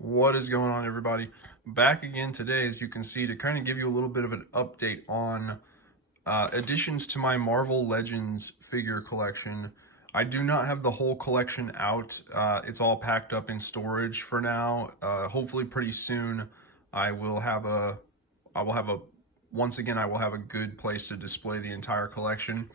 What is going on, everybody? Back again today, as you can see, to kind of give you a little bit of an update on additions to my Marvel Legends figure collection. I do not have the whole collection out. It's all packed up in storage for now. Hopefully pretty soon I will have a, I will have a, once again, I will have a good place to display the entire collection.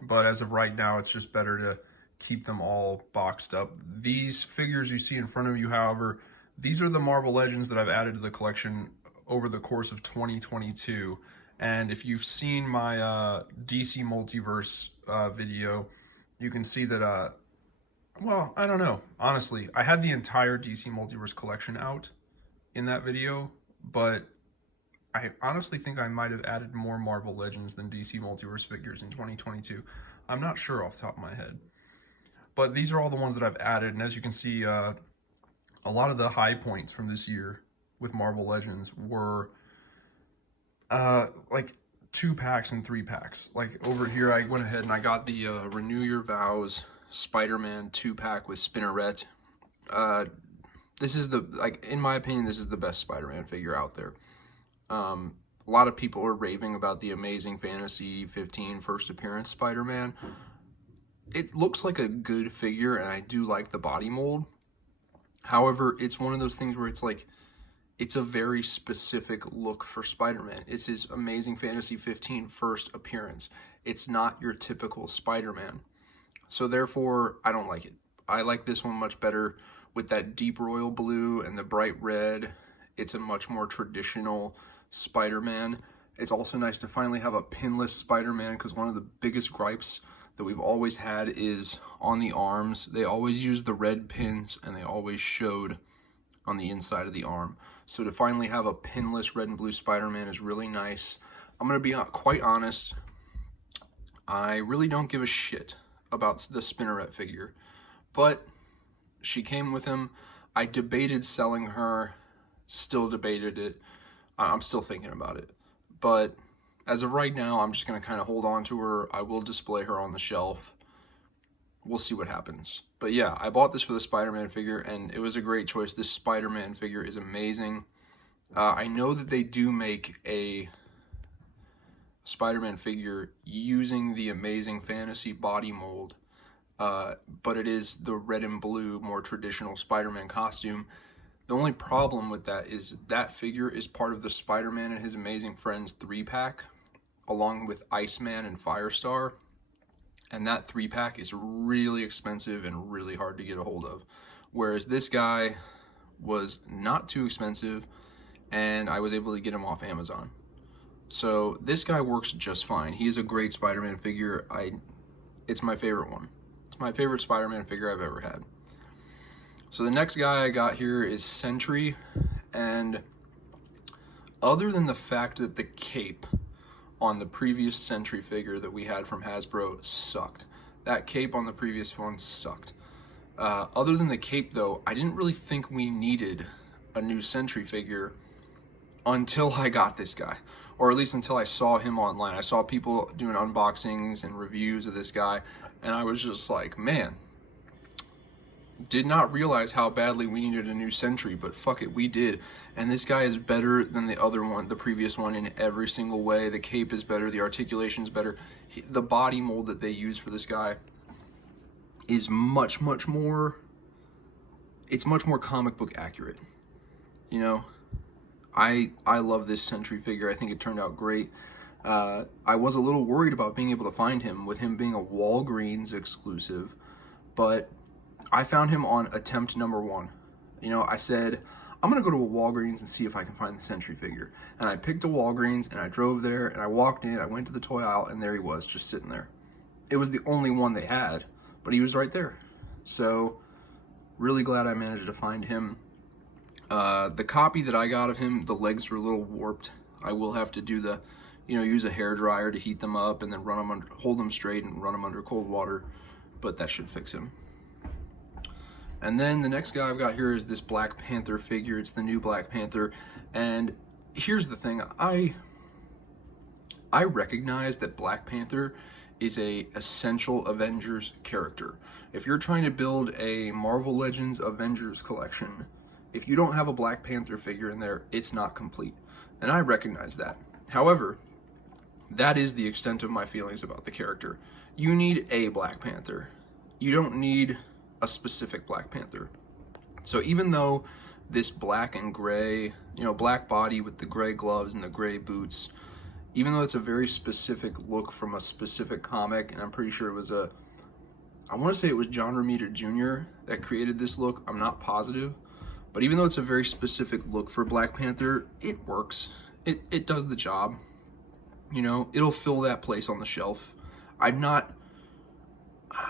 But as of right now, it's just better to keep them all boxed up. These figures you see in front of you, however, these are the Marvel Legends that I've added to the collection over the course of 2022. And if you've seen my DC Multiverse video, you can see that, well, I don't know. Honestly, I had the entire DC Multiverse collection out in that video, but I honestly think I might have added more Marvel Legends than DC Multiverse figures in 2022. I'm not sure off the top of my head. But these are all the ones that I've added, and as you can see, a lot of the high points from this year with Marvel Legends were like 2-packs and 3-packs. Like over here, I went ahead and I got the Renew Your Vows Spider-Man 2-pack with Spinneret. This is in my opinion, this is the best Spider-Man figure out there. A lot of people are raving about the Amazing Fantasy 15 first appearance Spider-Man. It looks like a good figure, and I do like the body mold. However, it's one of those things where it's a very specific look for Spider-Man. It's his Amazing Fantasy 15 first appearance. It's not your typical Spider-Man. So therefore, I don't like it. I like this one much better with that deep royal blue and the bright red. It's a much more traditional Spider-Man. It's also nice to finally have a pinless Spider-Man, because one of the biggest gripes that we've always had is on the arms. They always used the red pins, and they always showed on the inside of the arm. So to finally have a pinless red and blue Spider-Man is really nice. I'm gonna be quite honest, I really don't give a shit about the Spinneret figure, but she came with him. I debated selling her, still debated it. I'm still thinking about it, but as of right now, I'm just going to kind of hold on to her. I will display her on the shelf. We'll see what happens. But yeah, I bought this for the Spider-Man figure, and it was a great choice. This Spider-Man figure is amazing. I know that they do make a Spider-Man figure using the Amazing Fantasy body mold, but it is the red and blue, more traditional Spider-Man costume. The only problem with that is that figure is part of the Spider-Man and His Amazing Friends 3-pack, along with Iceman and Firestar. And that 3-pack is really expensive and really hard to get a hold of. Whereas this guy was not too expensive, and I was able to get him off Amazon. So this guy works just fine. He is a great Spider-Man figure. It's my favorite one. It's my favorite Spider-Man figure I've ever had. So the next guy I got here is Sentry, and other than the fact that the cape on the previous Sentry figure that we had from Hasbro sucked. That cape on the previous one sucked. Other than the cape though, I didn't really think we needed a new Sentry figure until I got this guy, or at least until I saw him online. I saw people doing unboxings and reviews of this guy, and I was just like, man, did not realize how badly we needed a new Sentry, but fuck it, we did. And this guy is better than the other one, the previous one, in every single way. The cape is better, the articulation's better. The body mold that they use for this guy is much more, it's much more comic book accurate. You know, I love this Sentry figure. I think it turned out great. I was a little worried about being able to find him, with him being a Walgreens exclusive, but I found him on attempt number 1. You know, I said, I'm gonna go to a Walgreens and see if I can find the Sentry figure. And I picked a Walgreens, and I drove there, and I walked in, I went to the toy aisle, and there he was, just sitting there. It was the only one they had, but he was right there. So, really glad I managed to find him. The copy that I got of him, the legs were a little warped. I will have to do the, use a hair dryer to heat them up, and then run them under, hold them straight and run them under cold water, but that should fix him. And then the next guy I've got here is this Black Panther figure. It's the new Black Panther. And here's the thing. I recognize that Black Panther is a essential Avengers character. If you're trying to build a Marvel Legends Avengers collection, If you don't have a Black Panther figure in there, it's not complete. And I recognize that. However, that is the extent of my feelings about the character. You need a Black Panther. You don't need a specific Black Panther. So even though this black and gray, black body with the gray gloves and the gray boots, even though it's a very specific look from a specific comic, and I'm pretty sure it was I want to say it was John Romita Jr. that created this look, I'm not positive, but even though it's a very specific look for Black Panther, it works. It does the job. It'll fill that place on the shelf. I'm not,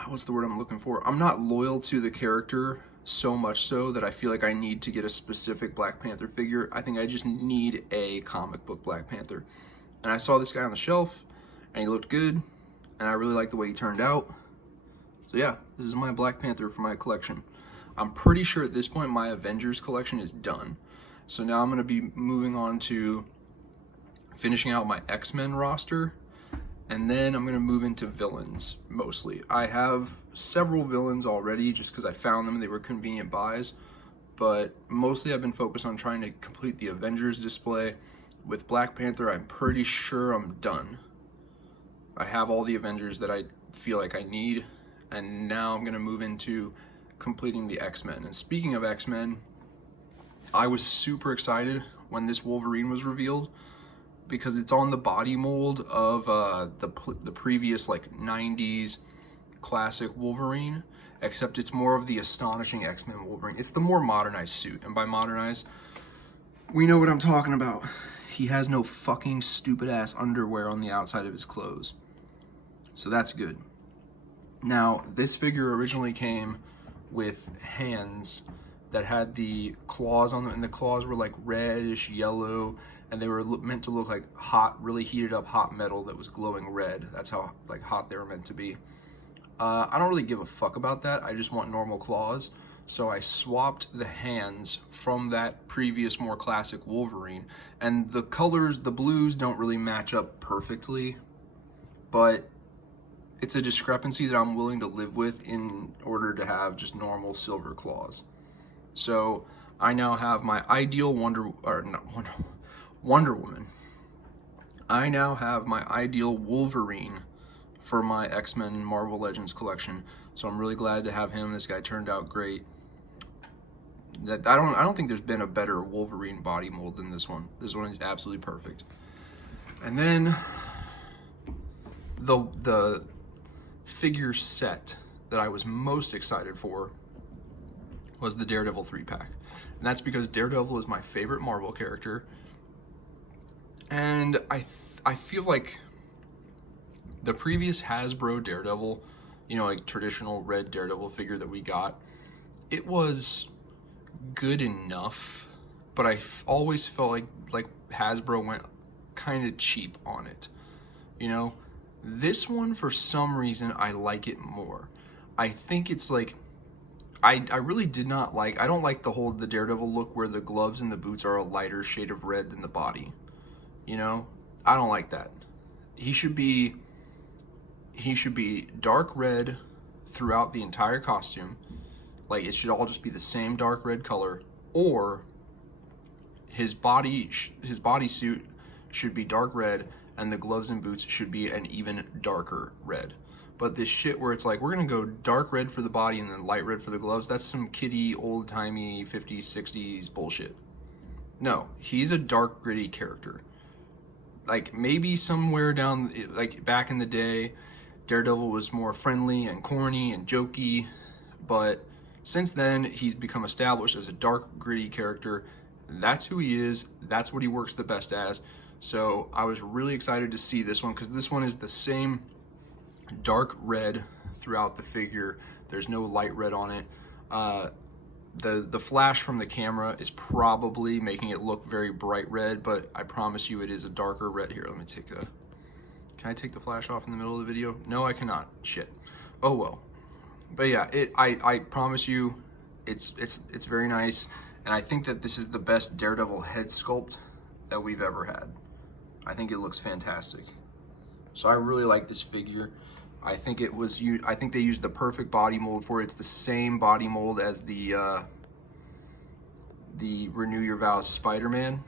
what's the word I'm looking for? I'm not loyal to the character so much so that I feel like I need to get a specific Black Panther figure. I think I just need a comic book Black Panther. And I saw this guy on the shelf, and he looked good, and I really liked the way he turned out. So yeah, this is my Black Panther for my collection. I'm pretty sure at this point my Avengers collection is done. So now I'm going to be moving on to finishing out my X-Men roster, and then I'm going to move into villains mostly. I have several villains already just because I found them, they were convenient buys, but mostly I've been focused on trying to complete the Avengers display. With Black Panther, I'm pretty sure I'm done. I have all the Avengers that I feel like I need, and now I'm going to move into completing the X-Men. And speaking of X-Men, I was super excited when this Wolverine was revealed because it's on the body mold of the previous 90s classic Wolverine, except it's more of the astonishing X-Men Wolverine. It's the more modernized suit, and by modernized, we know what I'm talking about. He has no fucking stupid ass underwear on the outside of his clothes. So that's good. Now, this figure originally came with hands that had the claws on them, and the claws were like reddish yellow, and they were meant to look like hot, really heated up hot metal that was glowing red. That's how hot they were meant to be. I don't really give a fuck about that. I just want normal claws. So I swapped the hands from that previous more classic Wolverine, and the colors, the blues don't really match up perfectly, but it's a discrepancy that I'm willing to live with in order to have just normal silver claws. So I now have my ideal Wonder Woman. I now have my ideal Wolverine for my X-Men Marvel Legends collection. So I'm really glad to have him. This guy turned out great. I don't think there's been a better Wolverine body mold than this one. This one is absolutely perfect. And then the figure set that I was most excited for was the Daredevil 3-pack. And that's because Daredevil is my favorite Marvel character. And I feel like the previous Hasbro Daredevil, traditional red Daredevil figure that we got, it was good enough, but I always felt like Hasbro went kind of cheap on it. This one, for some reason, I like it more. I think it's I really did not I don't like the Daredevil look where the gloves and the boots are a lighter shade of red than the body. I don't like that. He should be dark red throughout the entire costume. It should all just be the same dark red color, or his bodysuit should be dark red and the gloves and boots should be an even darker red. But this shit where it's we're gonna go dark red for the body and then light red for the gloves, that's some kiddie, old-timey 50s, 60s bullshit. No, he's a dark, gritty character. Maybe somewhere down, back in the day, Daredevil was more friendly and corny and jokey, but since then, he's become established as a dark, gritty character. That's who he is. That's what he works the best as. So I was really excited to see this one, because this one is the same dark red throughout the figure. There's no light red on it. The flash from the camera is probably making it look very bright red, but I promise you it is a darker red. Here, let me take can I take the flash off in the middle of the video? No, I cannot. Shit. Oh well. But yeah, I promise you it's very nice, and I think that this is the best Daredevil head sculpt that we've ever had. I think it looks fantastic. So I really like this figure. I think they used the perfect body mold for it. It's the same body mold as the the Renew Your Vows Spider-Man.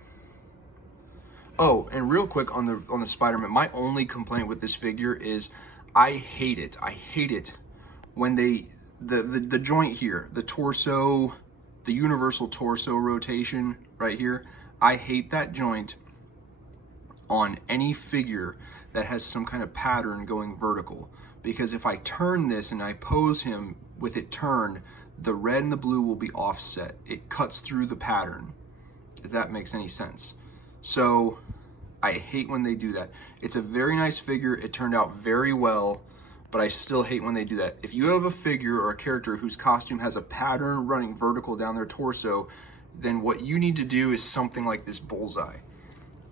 Oh, and real quick on the Spider-Man, my only complaint with this figure is I hate it. I hate it when they the joint here, the torso, the universal torso rotation right here. I hate that joint on any figure that has some kind of pattern going vertical, because if I turn this and I pose him with it turned, the red and the blue will be offset. It cuts through the pattern, if that makes any sense. So I hate when they do that. It's a very nice figure. It turned out very well, but I still hate when they do that. If you have a figure or a character whose costume has a pattern running vertical down their torso, then what you need to do is something like this bullseye.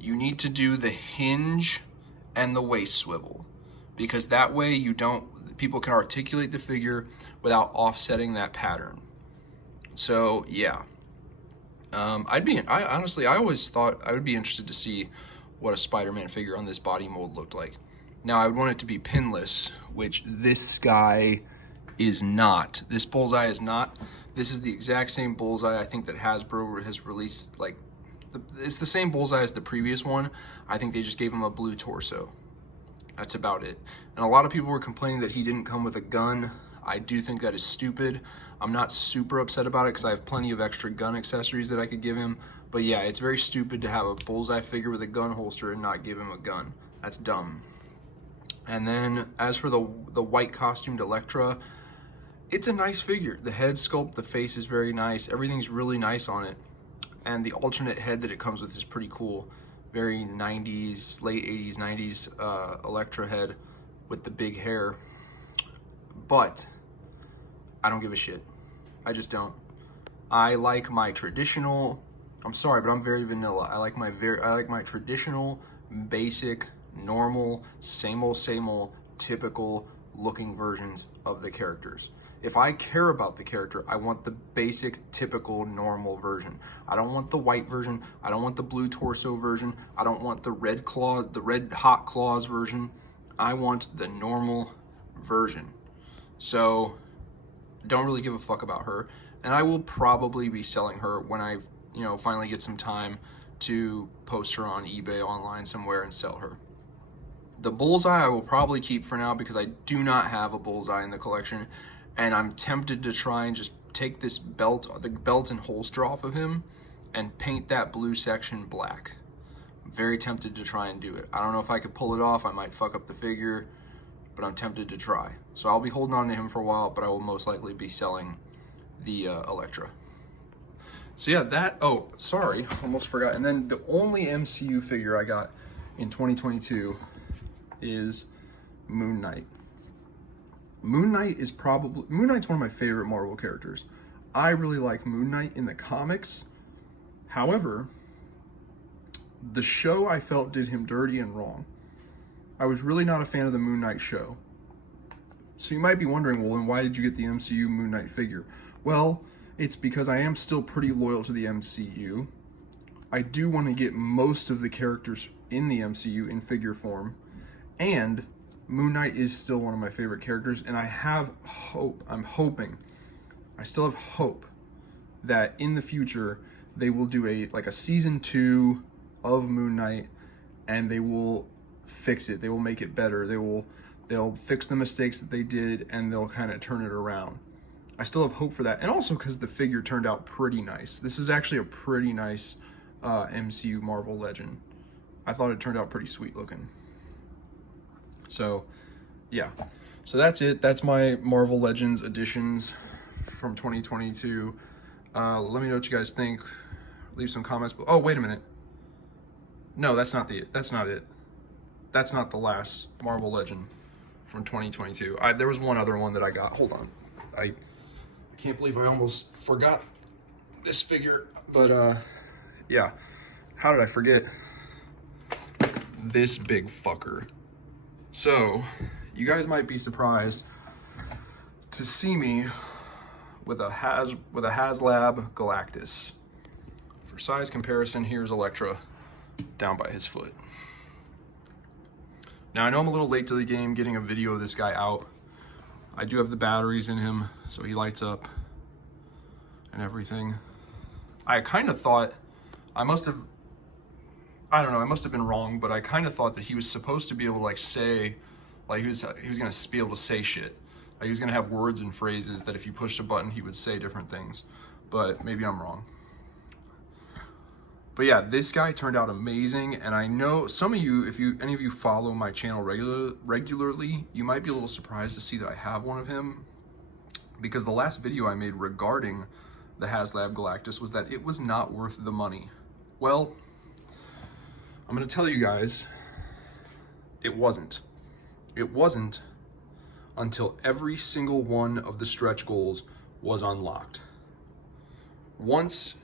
You need to do the hinge and the waist swivel, because that way people can articulate the figure without offsetting that pattern. So yeah, I honestly always thought I would be interested to see what a Spider-Man figure on this body mold looked like. Now I would want it to be pinless, which this guy is not. This bullseye is not. This is the exact same bullseye I think that Hasbro has released. Like, it's the same bullseye as the previous one. I think they just gave him a blue torso. That's about it. And a lot of people were complaining that he didn't come with a gun. I do think that is stupid. I'm not super upset about it because I have plenty of extra gun accessories that I could give him. But yeah, it's very stupid to have a bullseye figure with a gun holster and not give him a gun. That's dumb. And then as for the white costumed Elektra, it's a nice figure. The head sculpt, the face is very nice. Everything's really nice on it. And the alternate head that it comes with is pretty cool. Very 90s, late 80s, 90s Elektra head with the big hair. But I don't give a shit. I just don't. I like my traditional, I'm sorry, but I'm very vanilla. I like my traditional, basic, normal, same old, typical looking versions of the characters. If I care about the character, I want the basic, typical, normal version. I don't want the white version. I don't want the blue torso version. I don't want the red hot claws version. I want the normal version. So don't really give a fuck about her. And I will probably be selling her when I, finally get some time to post her on eBay online somewhere and sell her. The bullseye I will probably keep for now because I do not have a bullseye in the collection. And I'm tempted to try and just take this belt, the belt and holster off of him and paint that blue section black. I'm very tempted to try and do it. I don't know if I could pull it off. I might fuck up the figure, but I'm tempted to try. So I'll be holding on to him for a while, but I will most likely be selling the Elektra. So yeah, oh, sorry, almost forgot. And then the only MCU figure I got in 2022 is Moon Knight. Moon Knight's one of my favorite Marvel characters. I really like Moon Knight in the comics. However, the show I felt did him dirty and wrong. I was really not a fan of the Moon Knight show. So you might be wondering, well, then why did you get the MCU Moon Knight figure? Well, it's because I am still pretty loyal to the MCU. I do want to get most of the characters in the MCU in figure form. And Moon Knight is still one of my favorite characters, and I have hope, I still have hope that in the future they will do a season 2 of Moon Knight, and they will fix it. They will make it better. They'll fix the mistakes that they did, and they'll kind of turn it around. I still have hope for that, and also because the figure turned out pretty nice. This is actually a pretty nice MCU Marvel Legend. I thought it turned out pretty sweet looking. So, yeah. So that's it. That's my Marvel Legends editions from 2022. Let me know what you guys think. Leave some comments. Oh, wait a minute. No, that's not it. That's not the last Marvel Legend from 2022. There was one other one that I got. Hold on. I can't believe I almost forgot this figure. But, yeah. How did I forget this big fucker? So, you guys might be surprised to see me with a HasLab Galactus. For size comparison, here's Elektra down by his foot. Now, I know I'm a little late to the game getting a video of this guy out. I do have the batteries in him, so he lights up and everything. I kind of thought, I don't know, I must have been wrong, but I kind of thought that he was supposed to be able to like say, like he was gonna be able to say shit. Like he was gonna have words and phrases that if you pushed a button, he would say different things. But maybe I'm wrong. But yeah, this guy turned out amazing, and I know some of you, if any of you follow my channel regularly, you might be a little surprised to see that I have one of him, because the last video I made regarding the HasLab Galactus was that it was not worth the money. Well, I'm gonna tell you guys, it wasn't. It wasn't until every single one of the stretch goals was unlocked. Once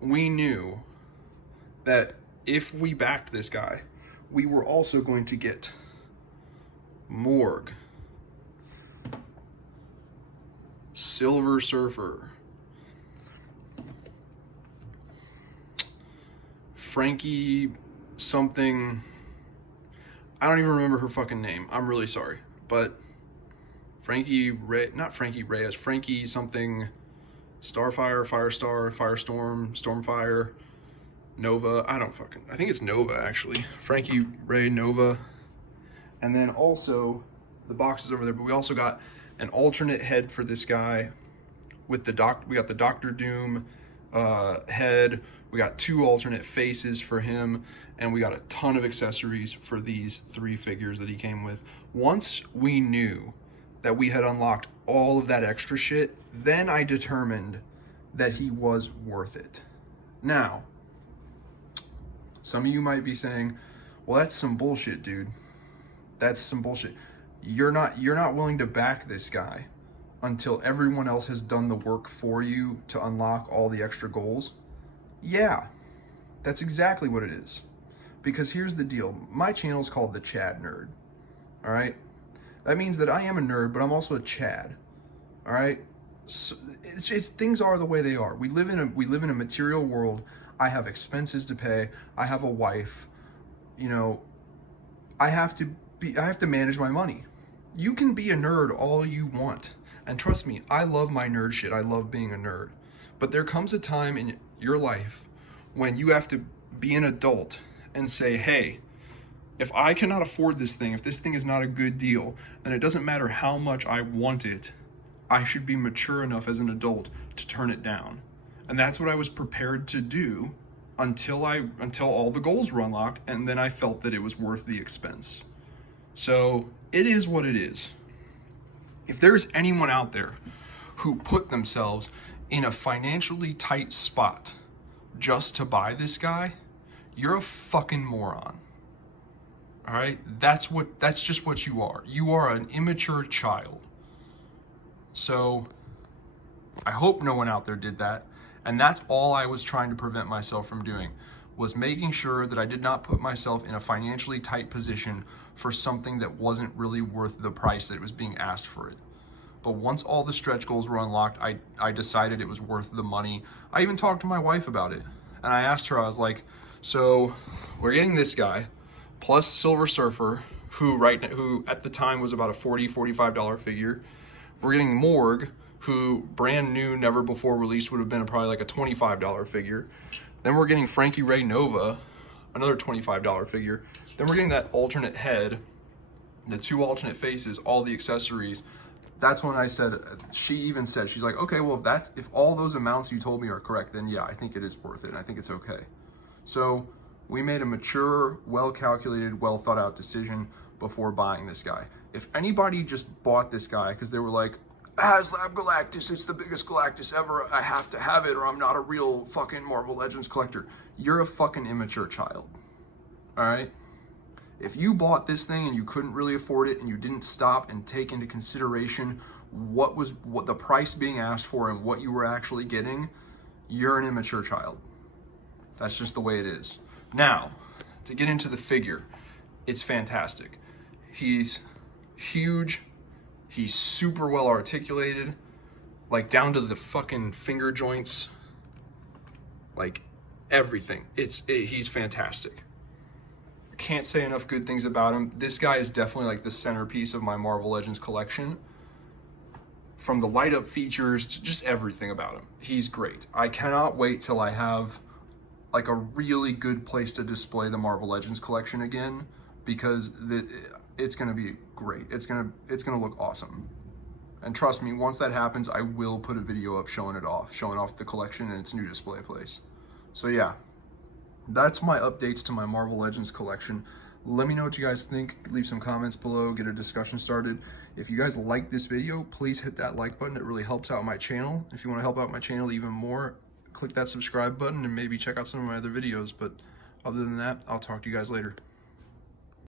we knew that if we backed this guy, we were also going to get Morg, Silver Surfer, Frankie something, I don't even remember her fucking name, I'm really sorry, but Frankie something, Starfire, Firestar, Firestorm, Stormfire, Nova, I think it's Nova actually, Frankie, Ray, Nova, and then also the boxes over there, but we also got an alternate head for this guy with we got the Doctor Doom head, we got 2 alternate faces for him, and we got a ton of accessories for these 3 figures that he came with. Once we knew that we had unlocked all of that extra shit, then I determined that he was worth it. Now, some of you might be saying, well, that's some bullshit, dude. That's some bullshit. You're not willing to back this guy until everyone else has done the work for you to unlock all the extra goals. Yeah, that's exactly what it is. Because here's the deal. My channel is called the Chad Nerd. All right? That means that I am a nerd, but I'm also a Chad. All right? So things are the way they are. We live in a material world. I have expenses to pay. I have a wife. You know, I have to manage my money. You can be a nerd all you want. And trust me, I love my nerd shit. I love being a nerd. But there comes a time in your life when you have to be an adult and say, hey, if I cannot afford this thing, if this thing is not a good deal, then it doesn't matter how much I want it, I should be mature enough as an adult to turn it down. And that's what I was prepared to do until all the goals were unlocked, and then I felt that it was worth the expense. So it is what it is. If there's anyone out there who put themselves in a financially tight spot just to buy this guy, you're a fucking moron. All right? That's just what you are. You are an immature child. So I hope no one out there did that. And that's all I was trying to prevent myself from doing, was making sure that I did not put myself in a financially tight position for something that wasn't really worth the price that was being asked for it. But once all the stretch goals were unlocked, I decided it was worth the money. I even talked to my wife about it. And I asked her, I was like, so we're getting this guy, plus Silver Surfer, who at the time was about a $40, $45 figure. We're getting Morg, who brand new, never before released, would have been probably like a $25 figure. Then we're getting Frankie Ray Nova, another $25 figure. Then we're getting that alternate head, the 2 alternate faces, all the accessories. That's when I said, she even said, she's like, okay, well, if all those amounts you told me are correct, then yeah, I think it is worth it, and I think it's okay. So we made a mature, well-calculated, well-thought-out decision before buying this guy. If anybody just bought this guy because they were like, HasLab Galactus, it's the biggest Galactus ever, I have to have it or I'm not a real fucking Marvel Legends collector, you're a fucking immature child. All right? If you bought this thing and you couldn't really afford it and you didn't stop and take into consideration what the price being asked for and what you were actually getting, you're an immature child. That's just the way it is. Now, to get into the figure, it's fantastic. He's huge. He's super well articulated, like down to the fucking finger joints, like everything. He's fantastic. Can't say enough good things about him. This guy is definitely like the centerpiece of my Marvel Legends collection. from the light up features to just everything about him. He's great. I cannot wait till I have like a really good place to display the Marvel Legends collection again, because it's gonna be great. It's gonna look awesome. And trust me, once that happens, I will put a video up showing off the collection and its new display place. So yeah, that's my updates to my Marvel Legends collection. Let me know what you guys think. Leave some comments below, get a discussion started. If you guys like this video, please hit that like button. It really helps out my channel. If you want to help out my channel even more, click that subscribe button and maybe check out some of my other videos. But other than that, I'll talk to you guys later.